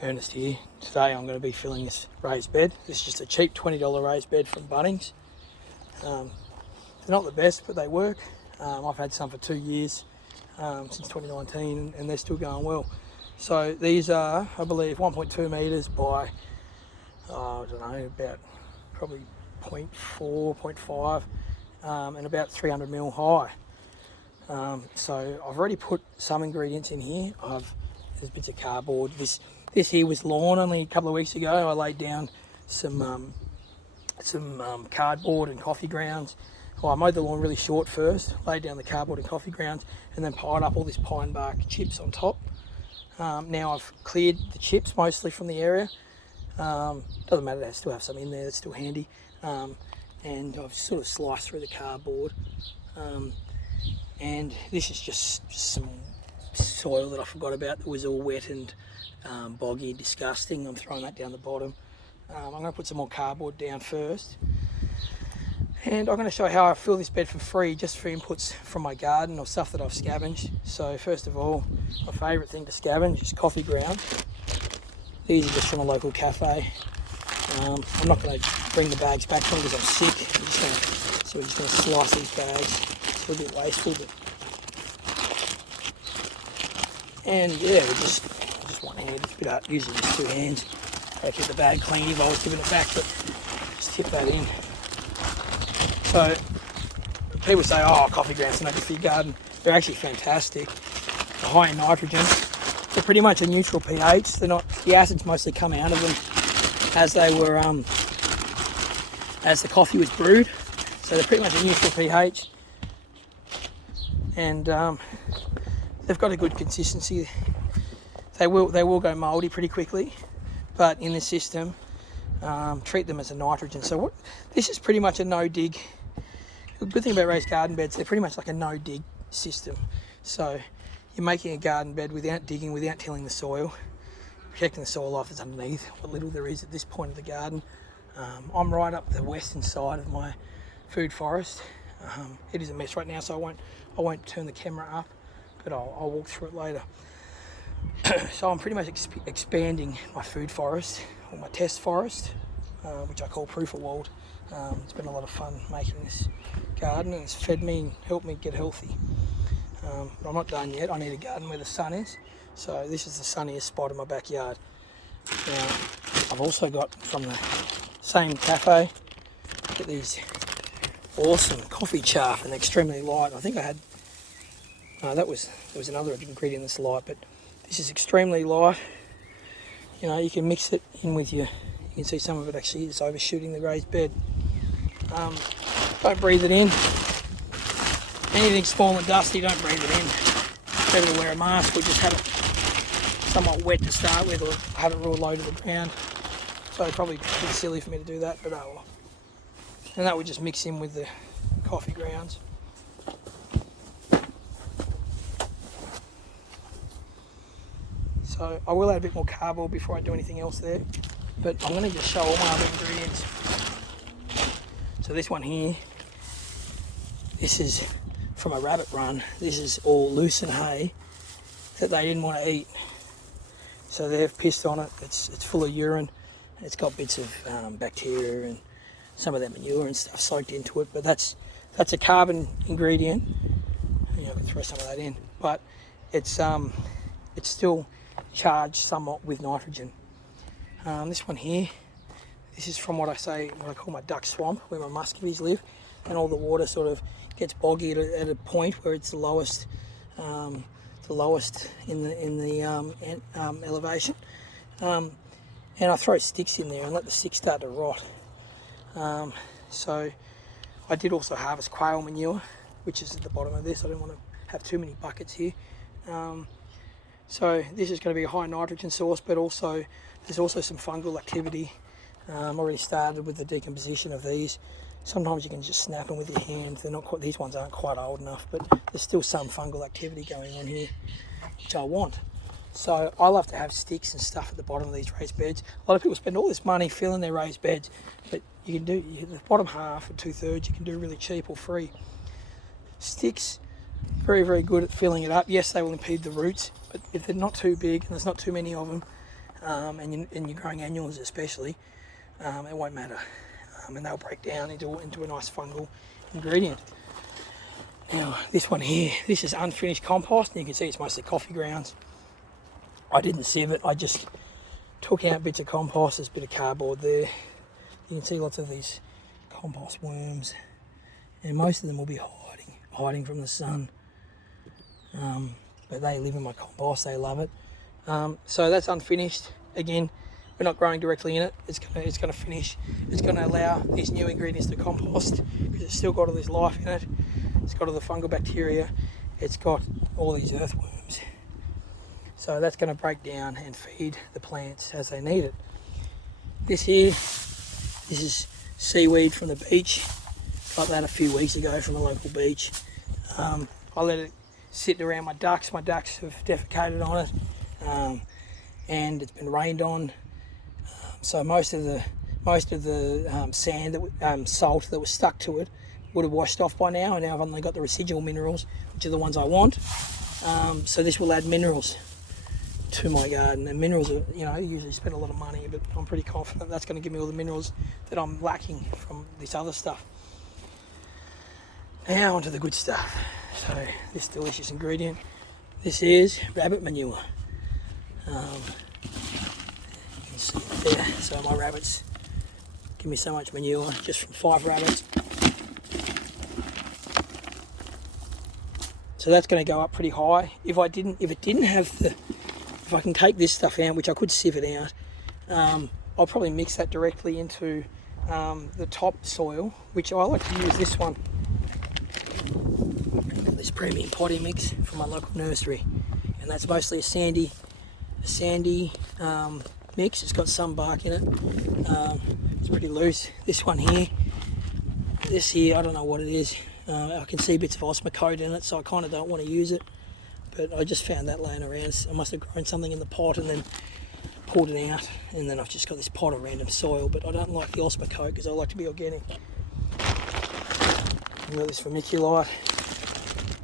Ernest here. Today I'm going to be filling this raised bed. This is just a cheap $20 raised bed from Bunnings. They're not the best, but they work. I've had some for 2 years, since 2019, and they're still going well. So these are, I believe, 1.2 metres by, I don't know, about probably 0.4, 0.5, and about 300 mil high. So I've already put some ingredients in here. There's bits of cardboard. This here was lawn only a couple of weeks ago. I laid down some cardboard and coffee grounds. Well, I mowed the lawn really short first, laid down the cardboard and coffee grounds, and then piled up all this pine bark chips on top. Now I've cleared the chips mostly from the area. Doesn't matter, they still have some in there, that's still handy. And I've sort of sliced through the cardboard. And this is just some soil that I forgot about that was all wet and boggy, disgusting. I'm throwing that down the bottom. I'm going to put some more cardboard down first. And I'm going to show you how I fill this bed for free, just for inputs from my garden or stuff that I've scavenged. So first of all, my favourite thing to scavenge is coffee ground. These are just from a local cafe. I'm not going to bring the bags back to them because I'm sick. We're just going to slice these bags. It's a little bit wasteful, but... And yeah, just one hand. It's a bit hard using just 2 hands. I keep the bag clean if I was giving it back, but just tip that in. So people say, oh, coffee grounds are no good for your garden. They're actually fantastic. They're high in nitrogen. They're pretty much a neutral pH. They're not, the acids mostly come out of them as they were, as the coffee was brewed. So they're pretty much a neutral pH. And they've got a good consistency. They will go mouldy pretty quickly, but in this system, treat them as a nitrogen. So this is pretty much a no-dig. The good thing about raised garden beds, they're pretty much like a no-dig system. So you're making a garden bed without digging, without tilling the soil, protecting the soil life that's underneath, what little there is at this point of the garden. I'm right up the western side of my food forest. It is a mess right now, so I won't turn the camera up, but I'll walk through it later. So I'm pretty much expanding my food forest, or my test forest, which I call Proof of Walled. It's been a lot of fun making this garden, and it's fed me and helped me get healthy. But I'm not done yet. I need a garden where the sun is, so this is the sunniest spot in my backyard. Now, I've also got from the same cafe, get these awesome coffee chaff, and they're extremely light. I think I had, there was another ingredient that's light, but this is extremely light. You know, you can mix it in with you can see some of it actually is overshooting the raised bed. Don't breathe it in. Anything small and dusty, don't breathe it in. Better to wear a mask or just have it somewhat wet to start with, or have it real low to the ground. So probably a bit silly for me to do that, but oh well. And that would just mix in with the coffee grounds. So I will add a bit more cardboard before I do anything else there, but I'm going to just show all my other ingredients. So this one here, this is from a rabbit run. This is all lucerne hay that they didn't want to eat. So they've pissed on it. It's full of urine. It's got bits of bacteria and some of that manure and stuff soaked into it, but that's a carbon ingredient. You know, I can throw some of that in, but it's still charged somewhat with nitrogen. This one here, this is from what I call my duck swamp, where my muscovies live, and all the water sort of gets boggy at a point where it's the lowest in the elevation. And I throw sticks in there and let the sticks start to rot. So I did also harvest quail manure, which is at the bottom of this. I didn't want to have too many buckets here. So this is going to be a high nitrogen source, but also there's also some fungal activity. Already started with the decomposition of these. Sometimes you can just snap them with your hand. They're not quite, these ones aren't quite old enough, but there's still some fungal activity going on here, which I want. So I love to have sticks and stuff at the bottom of these raised beds. A lot of people spend all this money filling their raised beds, but you can do the bottom half or 2/3 you can do really cheap or free. Sticks, very, very good at filling it up. Yes, they will impede the roots, but if they're not too big and there's not too many of them, and you're growing annuals especially, it won't matter, and they'll break down into a nice fungal ingredient. Now this one here, this is unfinished compost, and you can see it's mostly coffee grounds. I didn't sieve it, I just took out bits of compost. There's a bit of cardboard there. You can see lots of these compost worms, and most of them will be hiding from the sun. But they live in my compost, they love it. So that's unfinished. Again, we're not growing directly in it. It's gonna finish. It's gonna allow these new ingredients to compost because it's still got all this life in it. It's got all the fungal bacteria. It's got all these earthworms. So that's going to break down and feed the plants as they need it. This here, this is seaweed from the beach. Got that a few weeks ago from a local beach. I let it sit around my ducks. My ducks have defecated on it, and it's been rained on. So most of the sand salt that was stuck to it would have washed off by now, and now I've only got the residual minerals, which are the ones I want. So this will add minerals to my garden, and minerals are, usually spend a lot of money, but I'm pretty confident that's going to give me all the minerals that I'm lacking from this other stuff. Now onto the good stuff. So this delicious ingredient, this is rabbit manure. You can see it there. So my rabbits give me so much manure just from 5 rabbits. So that's going to go up pretty high. If I can take this stuff out, which I could sieve it out, I'll probably mix that directly into the top soil, which I like to use this one. This premium potting mix from my local nursery, and that's mostly a sandy mix. It's got some bark in it. It's pretty loose. This one here, I don't know what it is. I can see bits of osmocote in it, so I kind of don't want to use it. But I just found that laying around. I must have grown something in the pot and then pulled it out, and then I've just got this pot of random soil. But I don't like the osmocote because I like to be organic. I've got this vermiculite,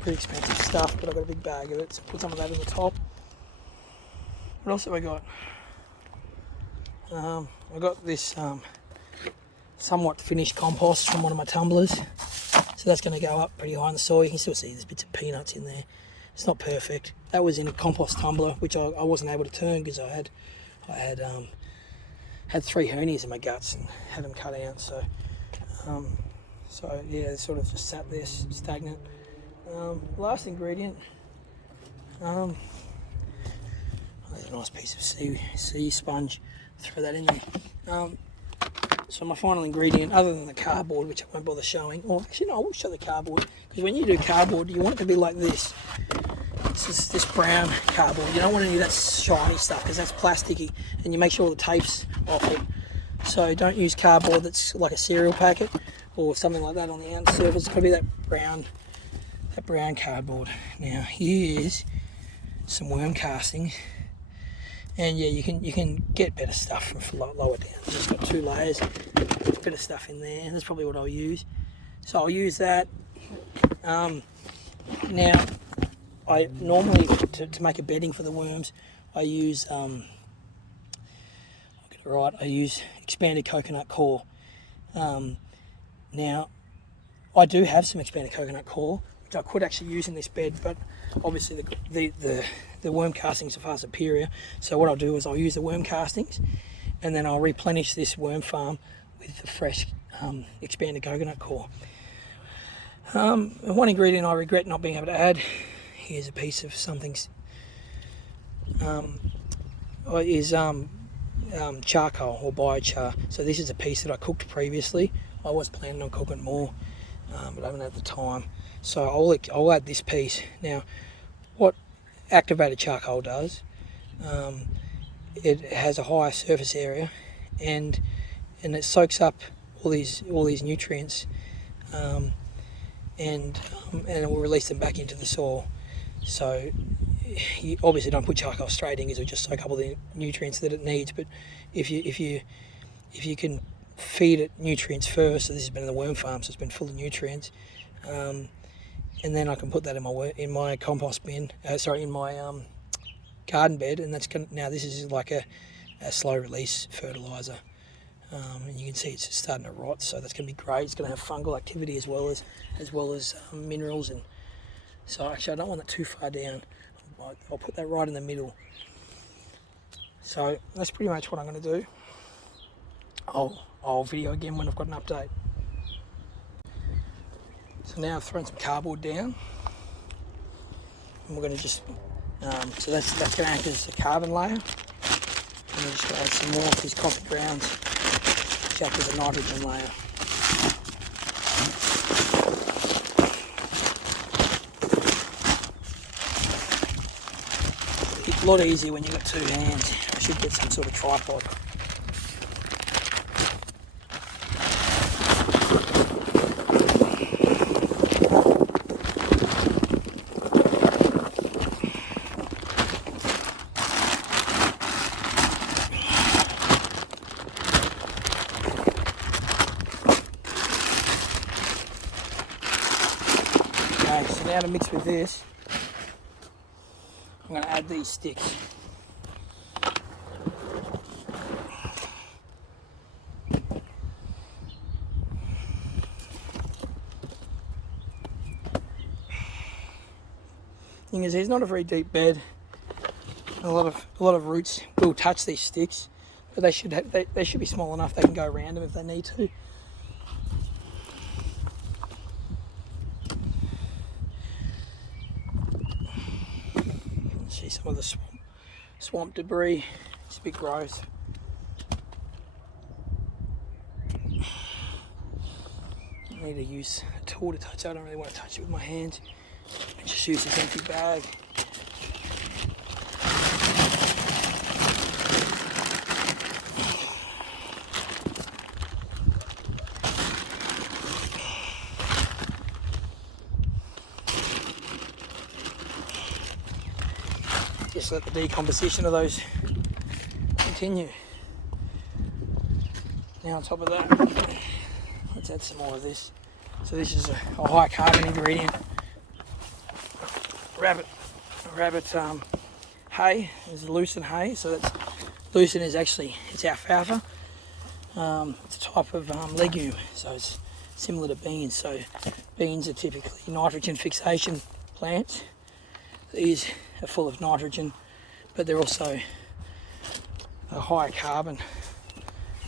pretty expensive stuff, but I've got a big bag of it, so put some of that in the top. What else have I got? I got this somewhat finished compost from one of my tumblers, so that's going to go up pretty high in the soil. You can still see there's bits of peanuts in there. It's not perfect. That was in a compost tumbler, which I wasn't able to turn because I had 3 hernias in my guts and had them cut out. So yeah, it sort of just sat there stagnant. Last ingredient. There's a nice piece of sea sponge. Throw that in there. So my final ingredient, other than the cardboard, which I won't bother showing, or actually no, I will show the cardboard, because when you do cardboard, you want it to be like this. This brown cardboard. You don't want any of that shiny stuff because that's plasticky, and you make sure all the tape's off it. So don't use cardboard that's like a cereal packet or something like that on the outer surface. It's got to be that brown cardboard. Now here's some worm castings, and yeah, you can get better stuff from lower down. It's just got 2 layers. There's a bit of stuff in there. That's probably what I'll use. So I'll use that. Now, I normally, to make a bedding for the worms, I use, I'll get it right, I use expanded coconut coir. Now, I do have some expanded coconut coir, which I could actually use in this bed, but obviously the worm castings are far superior. So what I'll do is I'll use the worm castings, and then I'll replenish this worm farm with the fresh expanded coconut coir. One ingredient I regret not being able to add, here's a piece of something, is charcoal or biochar. So this is a piece that I cooked previously. I was planning on cooking more, but I haven't had the time. So I'll add this piece. Now, what activated charcoal does, it has a higher surface area, and it soaks up all these nutrients, and it will release them back into the soil. So you obviously don't put charcoal straight in because it'll just soak up all the nutrients that it needs. But if you can feed it nutrients first, so this has been in the worm farm, so it's been full of nutrients, and then I can put that in my compost bin. In my garden bed, and that's now this is like a a slow release fertiliser. And you can see it's starting to rot, so that's going to be great. It's going to have fungal activity as well as minerals. And so actually I don't want it too far down. I'll put that right in the middle. So that's pretty much what I'm going to do. I'll video again when I've got an update. So now I've thrown some cardboard down, and we're going to just so that's going to act as a carbon layer. And we're just going to add some more of these coffee grounds to act as a nitrogen layer. It's a lot easier when you've got two hands. I should get some sort of tripod. Okay, so now to mix with this, I'm going to add these sticks. Thing is, it's not a very deep bed. A lot of roots will touch these sticks, but they should be small enough they can go around them if they need to. See some of the swamp debris. It's a bit gross. I need to use a tool to touch it. I don't really want to touch it with my hands. I just use this empty bag. Just let the decomposition of those continue. Now on top of that, let's add some more of this. So this is a high carbon ingredient. Rabbit hay is lucerne hay. So that's lucerne is actually it's alfalfa. It's a type of legume, so it's similar to beans. So beans are typically nitrogen fixation plants. These are full of nitrogen, but they're also a high carbon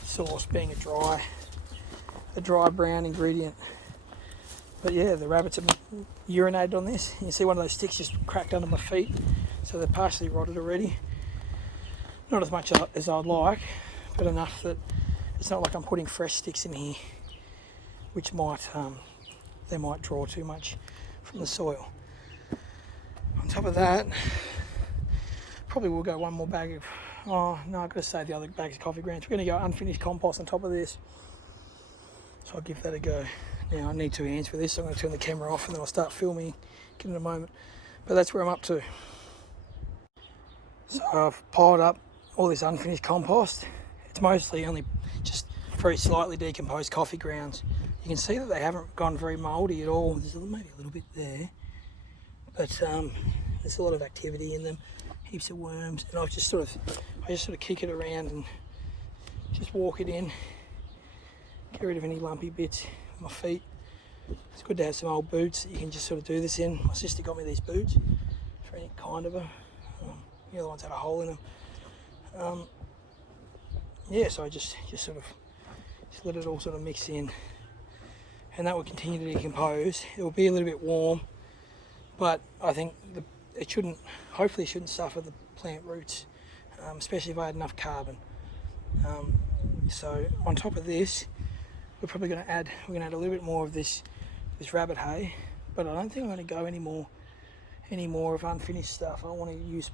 source, being a dry brown ingredient. But yeah, the rabbits have urinated on this. You can see one of those sticks just cracked under my feet, so they're partially rotted already. Not as much as I'd like, but enough that it's not like I'm putting fresh sticks in here, which they might draw too much from the soil. On top of that, probably will go one more bag of, oh no, I've got to save the other bags of coffee grounds. We're going to go unfinished compost on top of this. So I'll give that a go. Now I need 2 hands for this, so I'm going to turn the camera off and then I'll start filming in a moment. But that's where I'm up to. So I've piled up all this unfinished compost. It's mostly only just very slightly decomposed coffee grounds. You can see that they haven't gone very mouldy at all. There's maybe a little bit there. But there's a lot of activity in them, heaps of worms, and I just sort of kick it around and just walk it in, get rid of any lumpy bits with my feet. It's good to have some old boots that you can just sort of do this in. My sister got me these boots, very kind of her. The other ones had a hole in them. Yeah, so I just let it all sort of mix in, and that will continue to decompose. It will be a little bit warm, but I think hopefully it shouldn't suffer the plant roots, especially if I had enough carbon. So on top of this, we're going to add a little bit more of this rabbit hay, but I don't think I'm going to go any more of unfinished stuff. I want to use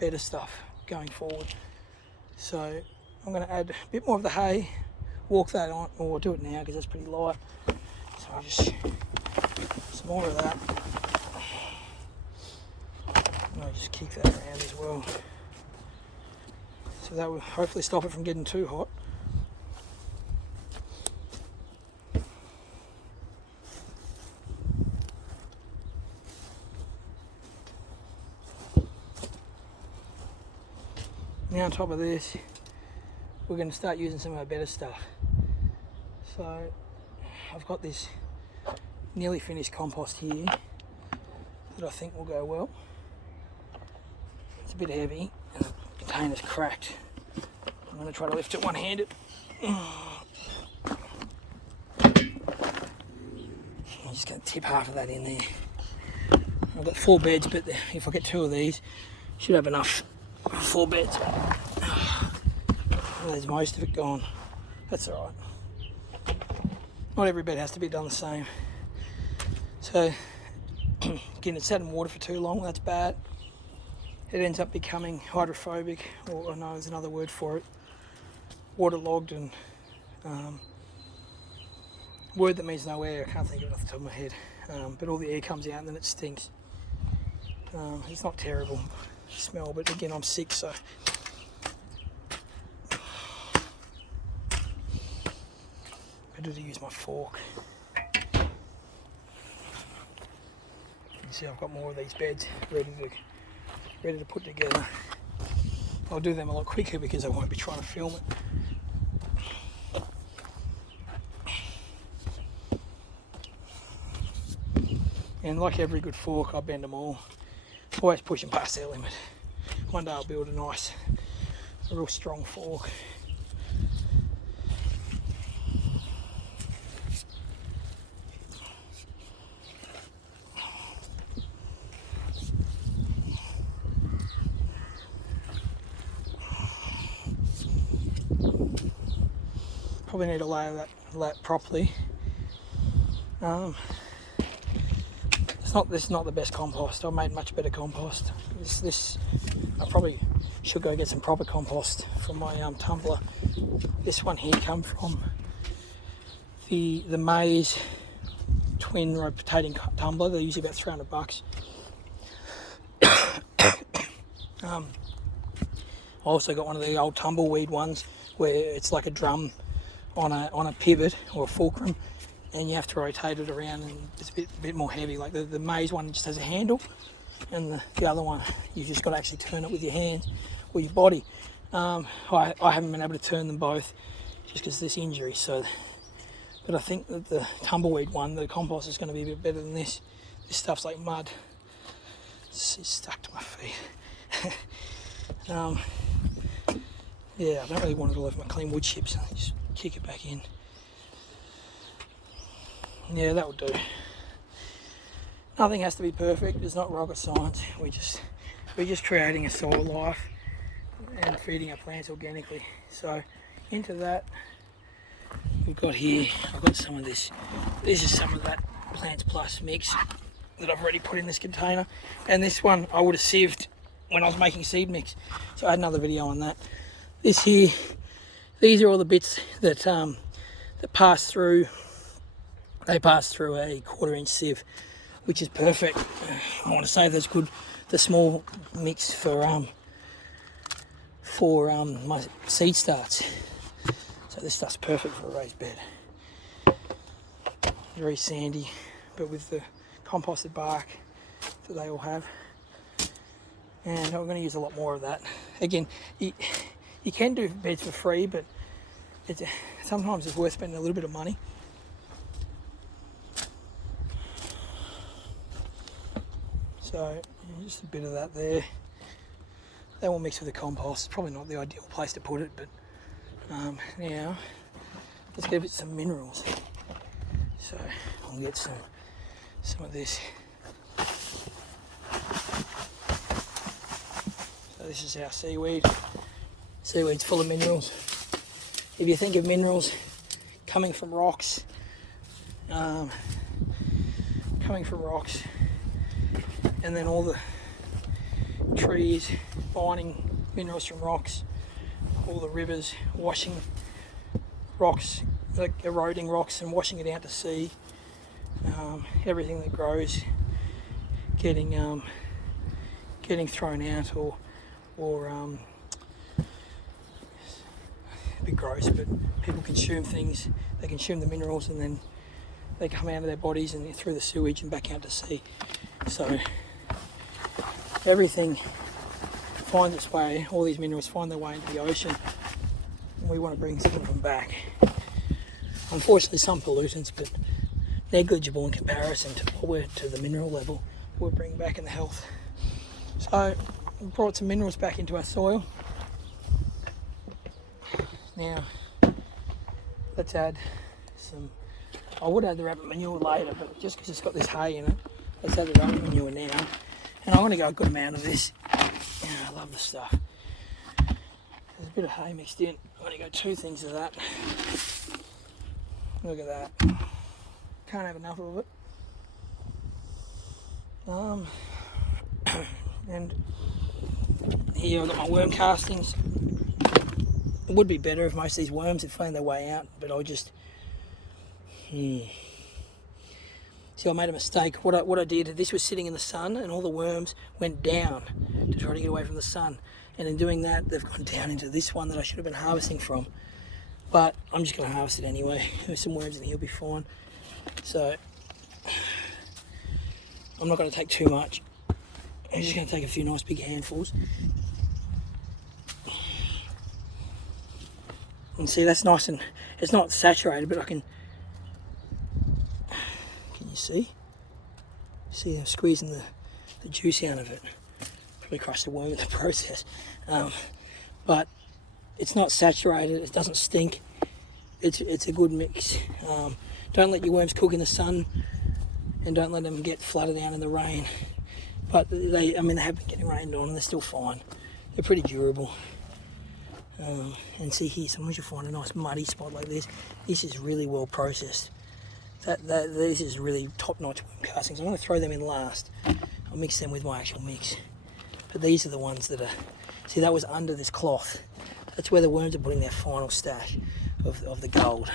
better stuff going forward. So I'm going to add a bit more of the hay, walk that on, or I'll do it now because that's pretty light. So I'll just some more of that. And I'll just kick that around as well. So that will hopefully stop it from getting too hot. Now on top of this, we're going to start using some of our better stuff. So I've got this nearly finished compost here that I think will go well. It's a bit heavy and the container's cracked. I'm going to try to lift it one-handed. I'm just going to tip half of that in there. I've got 4 beds, but if I get 2 of these, should have enough for 4 beds. Well, there's most of it gone. That's all right. Not every bed has to be done the same. So, again, it's sat in water for too long. That's bad. It ends up becoming hydrophobic, or no, there's another word for it. Waterlogged, and word that means no air. I can't think of it off the top of my head. But all the air comes out and then it stinks. It's not terrible smell, but again, I'm sick, so better to use my fork. You see, I've got more of these beds ready to put together. I'll do them a lot quicker because I won't be trying to film it. And like every good fork, I bend them all. Always pushing past their limit. One day I'll build a real strong fork. Probably need to layer that properly. This is not the best compost. I've made much better compost. I probably should go get some proper compost from my tumbler. This one here come from the maize twin rotating tumbler. They're usually about $300. I also got one of the old tumbleweed ones where it's like a drum on a pivot or a fulcrum, and you have to rotate it around, and it's a bit more heavy. Like the maize one just has a handle, and the other one you just got to actually turn it with your hands or your body. I haven't been able to turn them both just because of this injury. But I think that the tumbleweed one, the compost, is going to be a bit better than this. This stuff's like mud. It's stuck to my feet. Yeah, I don't really want it all over my clean wood chips. Just kick it back in. Yeah, that will do. Nothing has to be perfect. It's not rocket science. We're just creating a soil life and feeding our plants organically. So into that, we've got here, I've got some of this. This is some of that Plants Plus mix that I've already put in this container. And this one I would have sieved when I was making seed mix. So I had another video on that. This here, these are all the bits that that pass through. They pass through a 1/4 inch sieve, which is perfect. I want to save those the small mix for my seed starts. So this stuff's perfect for a raised bed. Very sandy, but with the composted bark that they all have. And I'm going to use a lot more of that. Again, you can do beds for free, but sometimes it's worth spending a little bit of money. So just a bit of that there. That will mix with the compost. It's probably not the ideal place to put it, but now let's give it some minerals. So I'll get some of this. So this is our seaweed. Seaweed's full of minerals. If you think of minerals coming from rocks, and then all the trees mining minerals from rocks, all the rivers washing rocks, like eroding rocks and washing it out to sea, everything that grows getting thrown out or a bit gross, but people consume things. They consume the minerals and then they come out of their bodies and through the sewage and back out to sea. So everything finds its way, all these minerals find their way into the ocean, and we want to bring some of them back. Unfortunately, some pollutants, but negligible in comparison to the mineral level we're bringing back in the health. So we brought some minerals back into our soil. Now let's add some. I would add the rabbit manure later, but just because it's got this hay in it, let's add the rabbit manure now. And I want to go a good amount of this. Yeah, I love the stuff. There's a bit of hay mixed in. I'm going to go 2 things of that. Look at that. Can't have enough of it. And here I've got my worm castings. It would be better if most of these worms had found their way out, but I just... See, I made a mistake. What I did, this was sitting in the sun and all the worms went down to try to get away from the sun. And in doing that, they've gone down into this one that I should have been harvesting from. But I'm just going to harvest it anyway. There's some worms in here, he'll be fine. So, I'm not going to take too much. I'm just going to take a few nice big handfuls. And see, that's nice, and it's not saturated, but I can you see? See, I'm squeezing the juice out of it. Probably crushed the worm in the process. But it's not saturated, it doesn't stink. It's a good mix. Don't let your worms cook in the sun, and don't let them get flooded out in the rain. But they have been getting rained on and they're still fine. They're pretty durable. And see here, sometimes you'll find a nice muddy spot like this. This is really well processed. This is really top-notch worm castings. I'm going to throw them in last. I'll mix them with my actual mix. But these are the ones that are... See, that was under this cloth. That's where the worms are putting their final stash of the gold.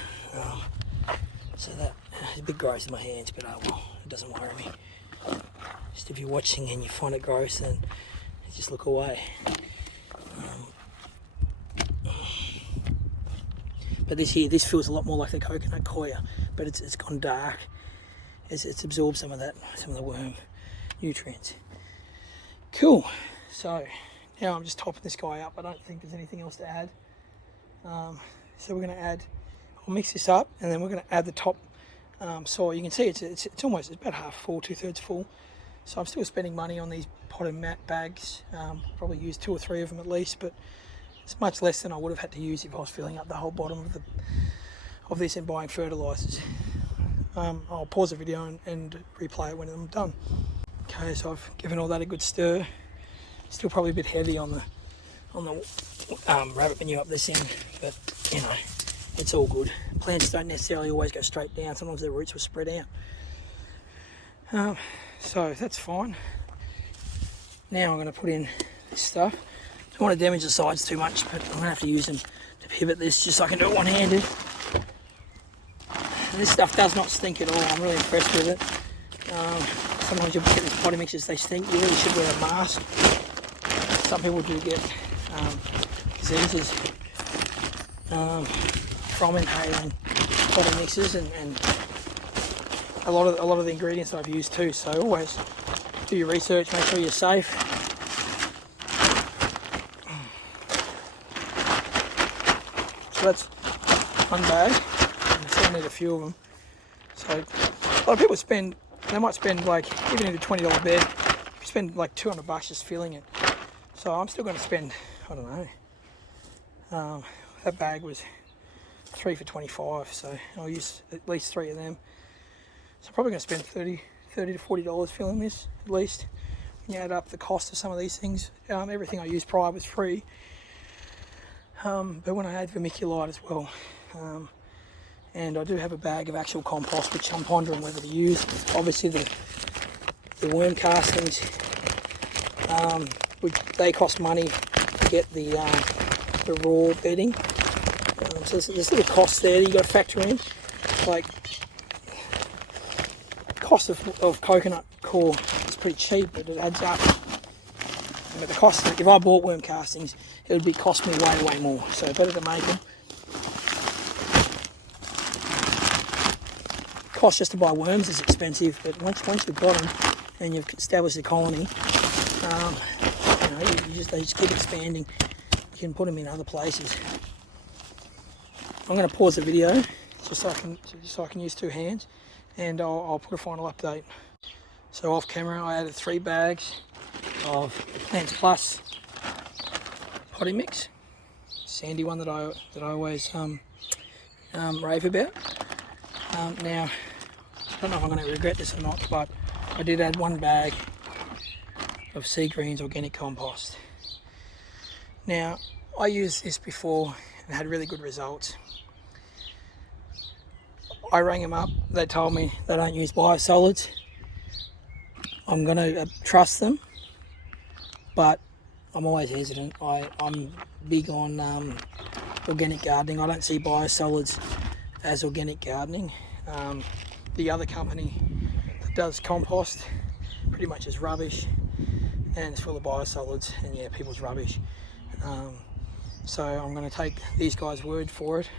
So that is a bit gross in my hands, but oh well, it doesn't worry me. Just if you're watching and you find it gross, then just look away. But this feels a lot more like the coconut coir, but it's gone dark. It's absorbed some of the worm nutrients. Cool. So now I'm just topping this guy up. I don't think there's anything else to add. So we're going to add. I'll mix this up, and then we're going to add the top soil. You can see it's about half full, 2/3 full. So I'm still spending money on these potted mat bags. Probably use 2 or 3 of them at least, but it's much less than I would have had to use if I was filling up the whole bottom of this and buying fertilisers. I'll pause the video and replay it when I'm done. Okay, so I've given all that a good stir. Still probably a bit heavy on the rabbit manure up this end, but you know, it's all good. Plants don't necessarily always go straight down. Sometimes their roots will spread out. So that's fine. Now I'm going to put in this stuff. Don't want to damage the sides too much, but I'm going to have to use them to pivot this just so I can do it one-handed. And this stuff does not stink at all. I'm really impressed with it. Sometimes you'll get these potting mixes, they stink. You really should wear a mask. Some people do get diseases from inhaling potting mixes, and a lot of the ingredients I've used too. So always do your research, make sure you're safe. So that's one bag. I still need a few of them. So a lot of people might spend like, even in a $20 bed, you spend like $200 just filling it. So I'm still going to spend, I don't know, that bag was 3 for $25, so I'll use at least 3 of them. So I'm probably going to spend $30 to $40 filling this, at least. When you add up the cost of some of these things, everything I used prior was free. But when I add vermiculite as well, and I do have a bag of actual compost, which I'm pondering whether to use. Obviously the worm castings, they cost money to get the raw bedding. So there's little costs there that you got to factor in, like cost of coconut core is pretty cheap, but it adds up. But the cost, if I bought worm castings, it would cost me way more. So better to make them. Cost just to buy worms is expensive, but once you've got them and you've established a colony, they just keep expanding. You can put them in other places. I'm going to pause the video just so I can use 2 hands, and I'll put a final update. So off camera, I added 3 bags of Plants Plus potting mix, sandy one that I always rave about. Now, I don't know if I'm going to regret this or not, but I did add 1 bag of Sea Green's organic compost. Now, I used this before and had really good results. I rang them up, they told me they don't use biosolids. I'm going to trust them, but I'm always hesitant. I'm big on organic gardening. I don't see biosolids as organic gardening. The other company that does compost pretty much is rubbish, and it's full of biosolids, and yeah, people's rubbish. So I'm going to take these guys' word for it.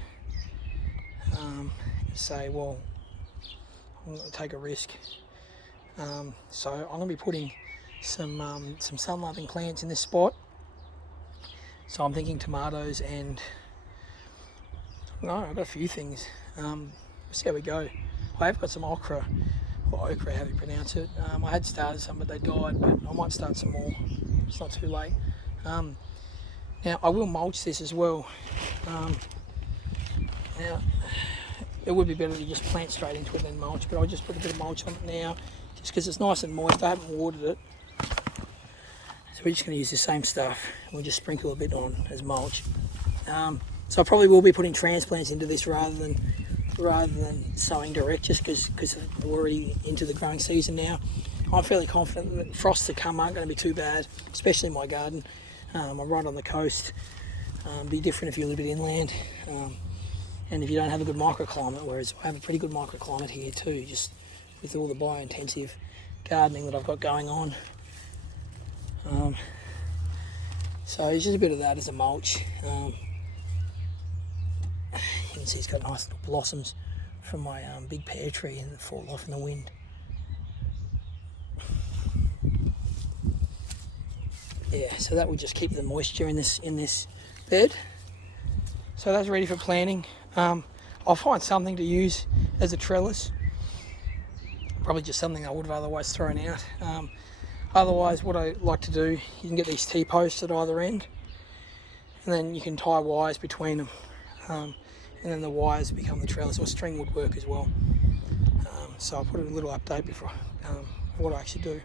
Say, well, I'm going to take a risk. So I'm going to be putting some sun-loving plants in this spot. So I'm thinking tomatoes and I've got a few things. We'll see how we go. I have got some okra, or okra, how do you pronounce it? I had started some, but they died. But I might start some more. It's not too late. Now I will mulch this as well. Now it would be better to just plant straight into it than mulch, but I'll just put a bit of mulch on it now, just because it's nice and moist. I haven't watered it. So we're just going to use the same stuff. We'll just sprinkle a bit on as mulch. So I probably will be putting transplants into this rather than sowing direct, just because we're already into the growing season now. I'm fairly confident that frosts to come aren't going to be too bad, especially in my garden. I'm right on the coast. Be different if you live inland, and if you don't have a good microclimate, whereas I have a pretty good microclimate here too, just with all the bio-intensive gardening that I've got going on. So it's just a bit of that as a mulch. You can see it's got nice little blossoms from my big pear tree and fall off in the wind. Yeah, so that will just keep the moisture in this bed. So that's ready for planting. I'll find something to use as a trellis. Probably just something I would have otherwise thrown out. Otherwise, what I like to do, you can get these T-posts at either end, and then you can tie wires between them, and then the wires become the trellis, or string would work as well. So I'll put a little update before what I actually do.